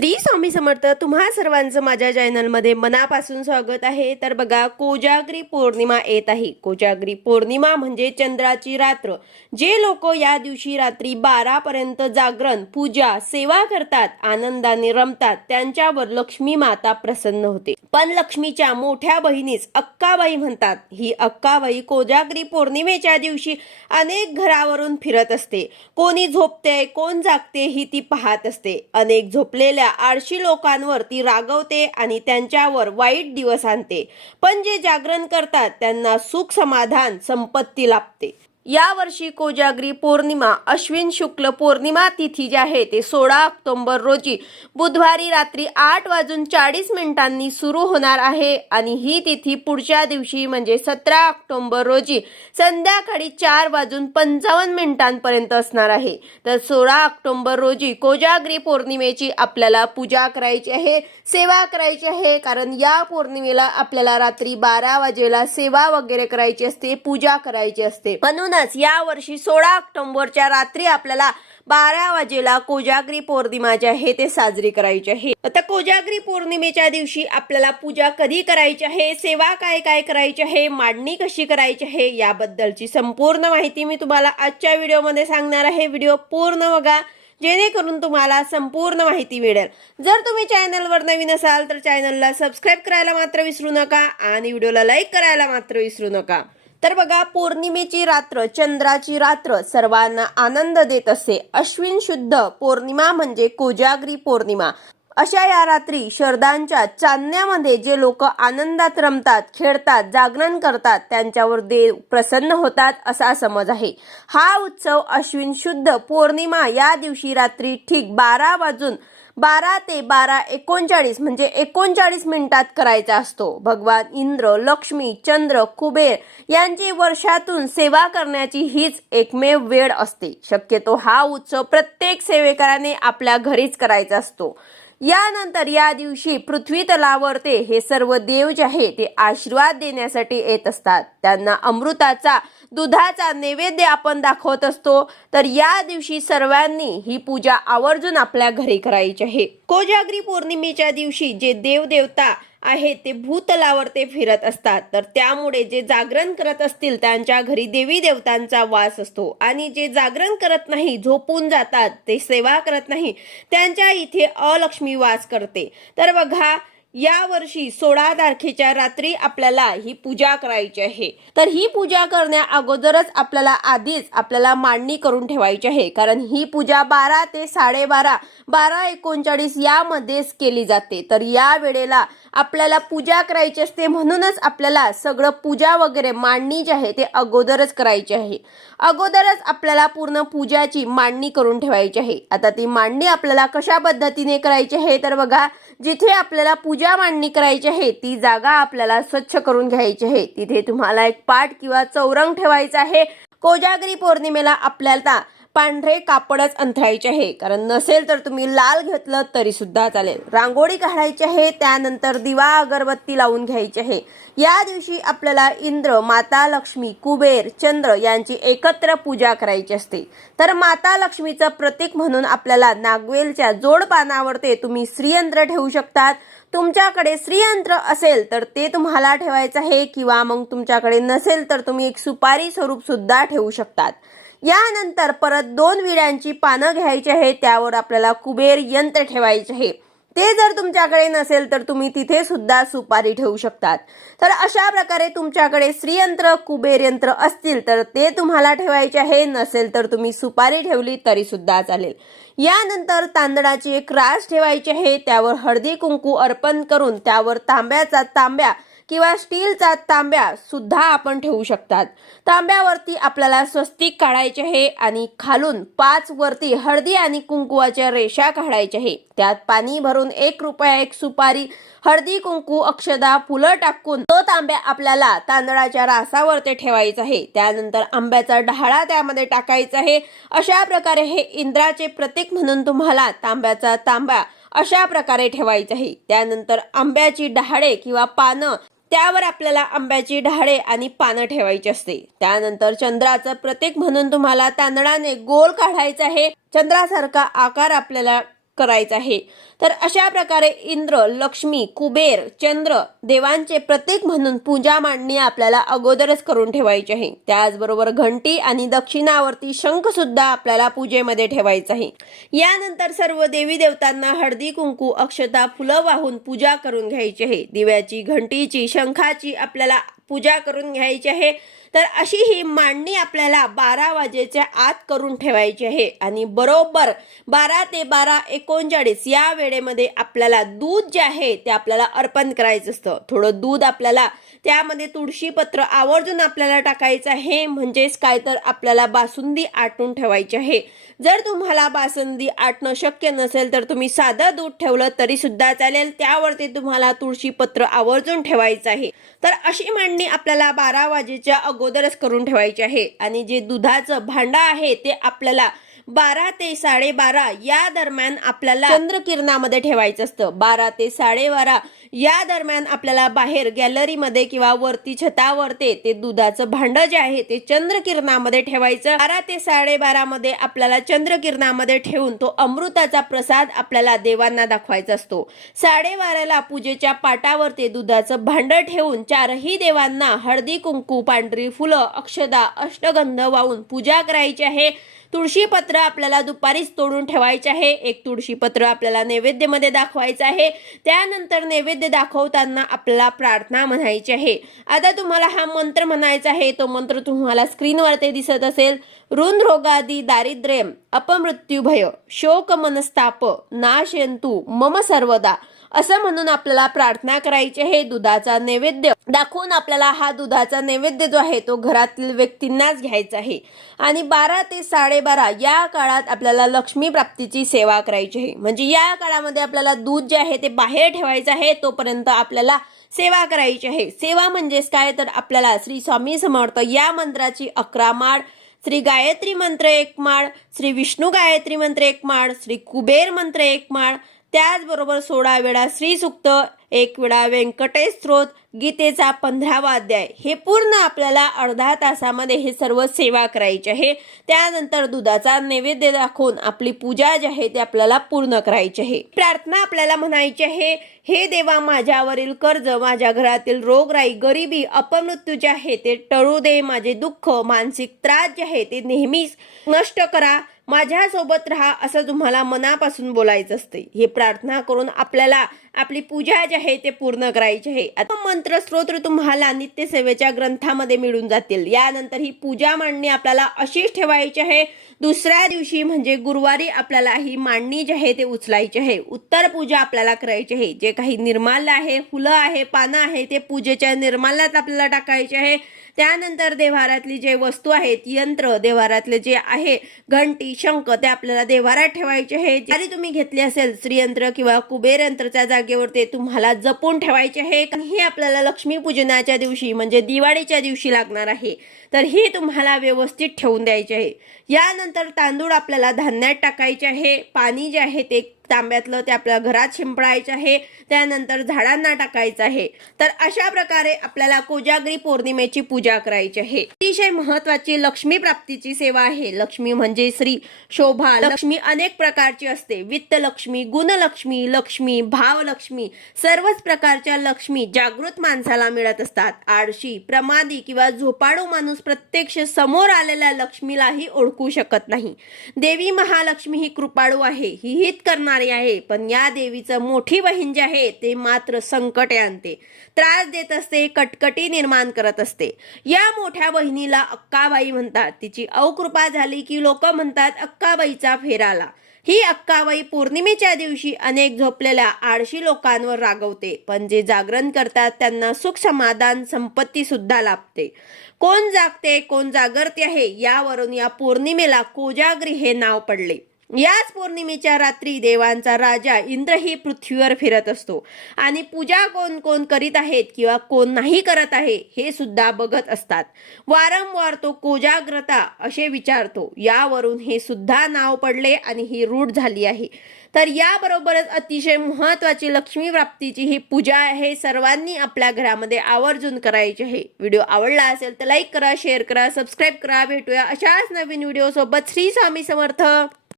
श्री स्वामी समर्थ. तुम्हा सर्वांचं माझ्या चॅनलमध्ये मनापासून स्वागत आहे. तर बघा, कोजागरी पौर्णिमा येत आहे. कोजागरी पौर्णिमा म्हणजे चंद्राची रात्र. जे लोक या दिवशी रात्री 12 पर्यंत जागरण, पूजा, सेवा करतात, आनंदाने रमतात, त्यांच्यावर लक्ष्मी माता प्रसन्न होते. पण लक्ष्मीच्या मोठ्या बहिणीस अक्काबाई म्हणतात. ही अक्काबाई कोजागरी पौर्णिमेच्या दिवशी अनेक घरावरून फिरत असते. कोणी झोपते, कोण जागते ही ती पाहत असते. अनेक झोपलेल्या आळशी लोकांवर ती रागवते आणि त्यांच्यावर वाईट दिवस आणते. पण जे जागरण करतात त्यांना सुख, समाधान, संपत्ती लाभते. या वर्षी कोजागरी पौर्णिमा अश्विन शुक्ल पौर्णिमा तिथी जी आहे ते 16 ऑक्टोबर रोजी बुधवारी रात्री 8:40 सुरू होणार आहे आणि ही तिथी पुढच्या दिवशी म्हणजे 17 ऑक्टोबर रोजी संध्याकाळी 4:55 पर्यंत असणार आहे. तर 16 ऑक्टोबर रोजी कोजागरी पौर्णिमेची आपल्याला पूजा करायची आहे, सेवा करायची आहे. कारण या पौर्णिमेला आपल्याला रात्री 12 वाजेला सेवा वगैरे करायची असते, पूजा करायची असते. म्हणूनच या वर्षी 16 ऑक्टोबरच्या रात्री आपल्याला 12 वाजेला कोजागरी पौर्णिमा जी आहे ते साजरी करायची आहे. आता कोजागरी पौर्णिमेच्या दिवशी आपल्याला पूजा कधी करायची आहे, सेवा काय काय करायची आहे, मांडणी कशी करायची आहे, याबद्दलची संपूर्ण माहिती मी तुम्हाला आजच्या व्हिडिओमध्ये सांगणार आहे. व्हिडिओ पूर्ण बघा जेणेकरून तुम्हाला संपूर्ण माहिती मिळेल. जर तुम्ही चॅनलवर नवीन असाल तर चॅनलला सबस्क्राईब करायला मात्र विसरू नका आणि व्हिडिओला लाईक करायला मात्र विसरू नका. तर बघा, पौर्णिमेची रात्र, चंद्राची रात्र सर्वांना आनंद देत असते. अश्विन शुद्ध पौर्णिमा म्हणजे कोजागरी पौर्णिमा. अशा या रात्री शरदांच्या चांदण्यामध्ये जे लोक आनंदात रमतात, खेळतात, जागरण करतात, त्यांच्यावर देव प्रसन्न होतात असा समज आहे. हा उत्सव अश्विन शुद्ध पौर्णिमा या दिवशी रात्री ठीक 12 ते 12:39 म्हणजे 39 मिनिटात करायचा असतो. भगवान इंद्र, लक्ष्मी, चंद्र, कुबेर यांची वर्षातून सेवा करण्याची हीच एकमेव वेळ असते. शक्यतो हा उत्सव प्रत्येक सेवेकराने आपल्या घरीच करायचा असतो. यानंतर या दिवशी पृथ्वी तलावर हे सर्व देव जे आहे ते आशीर्वाद देण्यासाठी येत असतात. त्यांना अमृताचा, दुधाचा नैवेद्य आपण दाखवत असतो. तर या दिवशी सर्वांनी ही पूजा आवर्जून आपल्या घरी करायची आहे. कोजागरी पौर्णिमेच्या दिवशी जे देवदेवता आहेत ते भूतलावर फिरत असतात. तर त्यामुळे जे जागरण करत असतील त्यांच्या घरी देवी देवतांचा वास असतो आणि जे जागरण करत नाही, झोपून जातात, ते सेवा करत नाही, त्यांच्या इथे अलक्ष्मी वास करते. तर बघा, या वर्षी 16 तारखेच्या रात्री आपल्याला ही पूजा करायची आहे. तर ही पूजा करण्या अगोदरच आपल्याला मांडणी करून ठेवायची आहे. कारण ही पूजा 12 ते 12:30, 12:39 यामध्येच केली जाते. तर या वेळेला आपल्याला पूजा करायची असते. म्हणूनच आपल्याला सगळं पूजा वगैरे मांडणी जी आहे ते अगोदरच करायची आहे. अगोदरच आपल्याला पूर्ण पूजाची मांडणी करून ठेवायची आहे. आता ती मांडणी आपल्याला कशा पद्धतीने करायची आहे, तर बघा, जिथे आपल्याला पूजा मांडणी करायची आहे ती जागा आपल्याला स्वच्छ करून घ्यायची आहे. तिथे तुम्हाला एक पाट किंवा चौरंग ठेवायचा आहे. कोजागरी पौर्णिमेला आपल्याला पांढरे कापडच अंथरायचे आहे. कारण नसेल तर तुम्ही लाल घेतलं तरी सुद्धा चालेल. रांगोळी काढायची आहे. त्यानंतर दिवा, अगरबत्ती लावून घ्यायची आहे. या दिवशी आपल्याला इंद्र, माता लक्ष्मी, कुबेर, चंद्र यांची एकत्र पूजा करायची असते. तर माता लक्ष्मीचं प्रतीक म्हणून आपल्याला नागवेलच्या जोड पानावर तुम्ही श्रीयंत्र ठेवू शकतात. तुमच्याकडे श्रीयंत्र असेल तर ते तुम्हाला ठेवायचं आहे किंवा मग तुमच्याकडे नसेल तर तुम्ही एक सुपारी स्वरूप सुद्धा ठेवू शकतात. यानंतर परत 2 विड्यांची पानं घ्यायची आहे. त्यावर आपल्याला कुबेर यंत्र ठेवायचे आहे. ते जर तुमच्याकडे नसेल तर तुम्ही तिथे सुद्धा सुपारी ठेवू शकतात. तर अशा प्रकारे तुमच्याकडे श्रीयंत्र, कुबेर यंत्र असतील तर ते तुम्हाला ठेवायचे आहे. नसेल तर तुम्ही सुपारी ठेवली तरी सुद्धा चालेल. यानंतर तांदळाची एक रास ठेवायची आहे. त्यावर हळदी कुंकू अर्पण करून त्यावर तांब्याचा तांब्या किंवा स्टीलचा तांब्या सुद्धा आपण ठेवू शकतात. तांब्यावरती आपल्याला स्वस्तिक काढायचे आहे आणि खालून 5 वरती हळदी आणि कुंकुवाच्या रेषा काढायच्या आहे. त्यात पाणी भरून 1 रुपया, 1 सुपारी, हळदी कुंकू, अक्षदा, फुलं टाकून तो तांब्या आपल्याला तांदळाच्या रासावरती ठेवायचा आहे. त्यानंतर आंब्याचा डहाळा त्यामध्ये टाकायचा आहे. अशा प्रकारे हे इंद्राचे प्रतीक म्हणून तुम्हाला तांब्याचा तांब्या अशा प्रकारे ठेवायचं आहे. त्यानंतर आंब्याची डहाळे किंवा पानं, त्यावर आपल्याला आंब्याची डहाळे आणि पानं ठेवायची असते. त्यानंतर चंद्राचं प्रतीक म्हणून तुम्हाला तांदळाने गोल काढायचा आहे. चंद्रासारखा आकार आपल्याला करायचं आहे। तर अशा प्रकारे इंद्र, लक्ष्मी, कुबेर, चंद्र देवांचे प्रतीक म्हणून पूजा मांडणी आपल्याला अगोदरच करून ठेवायची आहे। त्याचबरोबर घंटी आणि दक्षिणावर्ती शंख सुद्धा आपल्याला पूजेमध्ये ठेवायचा आहे। यानंतर सर्व देवी देवतांना हळदी कुंकू अक्षता फुलं वाहून पूजा करून घ्यायची आहे। दिव्याची, घंटीची, शंखाची आपल्याला पूजा करून घ्यायची आहे। तर अशी ही मांडणी आपल्याला 12 वाजेच्या आत करून ठेवायची आहे आणि बरोबर 12 ते 12:39 या वेळेमध्ये आपल्याला दूध जे आहे ते आपल्याला अर्पण करायचं असतं। थोडं दूध आपल्याला त्यामध्ये तुळशीपत्र आवर्जून आपल्याला टाकायचं आहे, म्हणजेच काय तर आपल्याला बासुंदी आटून ठेवायची आहे। जर तुम्हाला बासुंदी आटणं शक्य नसेल तर तुम्ही साधं दूध ठेवलं तरी सुद्धा चालेल, त्यावरती तुम्हाला तुळशीपत्र आवर्जून ठेवायचं आहे। तर अशी मांडणी आपल्याला 12 वाजेच्या अगोदरच करून ठेवायची आहे आणि जे दुधाचं भांडं आहे ते आपल्याला 12 ते 12:30 या दरम्यान आपल्याला चंद्रकिरणामध्ये ठेवायचं असतं। 12 ते 12:30 या दरम्यान आपल्याला बाहेर गॅलरीमध्ये किंवा वरती छतावर ते दुधाचं भांडं जे आहे ते चंद्रकिरणामध्ये ठेवायचं। 12 ते 12:30 मध्ये आपल्याला चंद्रकिरणामध्ये ठेवून तो अमृताचा प्रसाद आपल्याला देवांना दाखवायचा असतो। 12:30ला पूजेच्या पाटावर ते दुधाचं भांडं ठेवून चारही देवांना हळदी कुंकू, पांढरी फुलं, अक्षदा, अष्टगंध वाहून पूजा करायची आहे। तुळशीपत्र आपल्याला दुपारीच तोडून ठेवायचे आहे। एक तुळशीपत्र आपल्याला नैवेद्यामध्ये दाखवायचं आहे। त्यानंतर नैवेद्य दाखवताना आपल्याला प्रार्थना म्हणायची आहे। आता तुम्हाला हा मंत्र म्हणायचा आहे, तो मंत्र तुम्हाला स्क्रीनवरती दिसत असेल। ऋण रोगादी दारिद्र्य अपमृत्यू भय शोक मनस्ताप नाशयंतु मम सर्वदा असं म्हणून आपल्याला प्रार्थना करायची आहे। दुधाचा नैवेद्य दाखवून आपल्याला हा दुधाचा नैवेद्य जो आहे तो घरातील व्यक्तींनाच घ्यायचा आहे आणि 12 ते 12:30 या काळात आपल्याला लक्ष्मी प्राप्तीची सेवा करायची आहे। म्हणजे या काळामध्ये आपल्याला दूध जे आहे ते बाहेर ठेवायचं आहे, तोपर्यंत आपल्याला सेवा करायची आहे। सेवा म्हणजेच काय तर आपल्याला श्री स्वामी समर्थ या मंत्राची 11 माळ, श्री गायत्री मंत्र 1 माळ, श्री विष्णू गायत्री मंत्र 1 माळ, श्री कुबेर मंत्र 1 माळ, त्याचबरोबर 16 वेळा श्री सूक्त, 1 वेळा व्यंकटेश स्तोत्र, गीतेचा 15वा अध्याय हे पूर्ण आपल्याला अर्धा तासामध्ये हे सर्व सेवा करायची आहे। त्यानंतर दुधाचा नैवेद्य दाखवून आपली पूजा जी आहे ते आपल्याला पूर्ण करायची आहे। प्रार्थना आपल्याला म्हणायची आहे, हे देवा माझ्यावरील कर्ज, माझ्या घरातील रोगराई, गरिबी, अपमृत्यू जे आहे ते टळू दे। माझे दुःख, मानसिक त्रास जे आहे ते नेहमीच नष्ट करा, माझ्यासोबत राहा असं तुम्हाला मनापासून बोलायचं असते। हे प्रार्थना करून आपल्याला आपली पूजा जी आहे ते पूर्ण करायची आहे। आता मंत्र स्तोत्र तुम्हाला नित्यसेवेच्या ग्रंथामध्ये मिळून जातील। यानंतर ही पूजा मांडणी आपल्याला अशीच ठेवायची आहे। दुसऱ्या दिवशी म्हणजे गुरुवारी आपल्याला ही मांडणी जी आहे ते उचलायची आहे। उत्तर पूजा आपल्याला करायची आहे। जे काही निर्माल्य आहे, फुलं आहे, पानं आहे ते पूजेच्या निर्माल्यात आपल्याला टाकायचे आहे। त्यानंतर देवारातली जे वस्तू आहेत, यंत्र, देवारातले जे आहे घंटी, शंख ते आपल्याला देवारात ठेवायचे आहे। जरी तुम्ही घेतले असेल श्रीयंत्र किंवा कुबेर यंत्रच्या जागेवर ते तुम्हाला जपून ठेवायचे आहे। हे आपल्याला लक्ष्मी पूजनाच्या दिवशी म्हणजे दिवाळीच्या दिवशी लागणार आहे, तर हे तुम्हाला व्यवस्थित ठेवून द्यायचे आहे। यानंतर तांदूळ आपल्याला धान्यात टाकायचे आहे। पाणी जे आहे ते तांब्यातलं ते आपल्या घरात शिंपडायचं आहे। त्यानंतर झाडांना टाकायचं आहे। तर अशा प्रकारे आपल्याला कोजागरी पौर्णिमेची पूजा करायची आहे। अतिशय महत्त्वाची लक्ष्मी प्राप्तीची सेवा आहे। लक्ष्मी म्हणजे श्री, शोभा लक्ष्मी अनेक प्रकारची असते। वित्त लक्ष्मी, गुणलक्ष्मी, लक्ष्मी, भावलक्ष्मी, सर्वच प्रकारच्या लक्ष्मी जागृत माणसाला मिळत असतात। आळशी, प्रमादी किंवा झोपाळू माणूस प्रत्यक्ष समोर आलेल्या लक्ष्मीलाही ओळखू शकत नाही। देवी महालक्ष्मी ही कृपाळू आहे, ही हित करणारी आहे, पण या देवीचं मोठी बहीण जी आहे ते मात्र संकटे आणते, त्रास देत असते, कटकटी निर्माण करत असते। या मोठ्या बहिणीला अक्काबाई म्हणतात। तिची अवकृपा झाली की लोक म्हणतात अक्काबाईचा फेर आला। ही अक्काबाई पौर्णिमेच्या दिवशी अनेक झोपलेल्या आळशी लोकांवर रागवते, पण जे जागरण करतात त्यांना सुख, समाधान, संपत्ती सुद्धा लाभते। कोण जागते, कोण जागरते आहे यावरून या पौर्णिमेला कोजागरी हे नाव पडले। याच पौर्णिमेच्या रात्री देवांचा राजा इंद्रही पृथ्वीवर फिरत असतो आणि पूजा कोण कोण करीत आहेत किंवा कोण नाही करत आहे हे सुद्धा बघत असतात। वारंवार तो कोजाग्रता असे विचारतो, यावरून हे सुद्धा नाव पडले आणि ही रूढ झाली आहे। तर याबरोबरच अतिशय महत्त्वाची लक्ष्मी प्राप्तीची ही पूजा आहे, सर्वांनी आपल्या घरामध्ये आवर्जून करायची आहे। व्हिडिओ आवडला असेल तर लाईक करा, शेअर करा, सबस्क्राईब करा। भेटूया अशाच नवीन व्हिडिओ सोबत। श्री स्वामी समर्थ।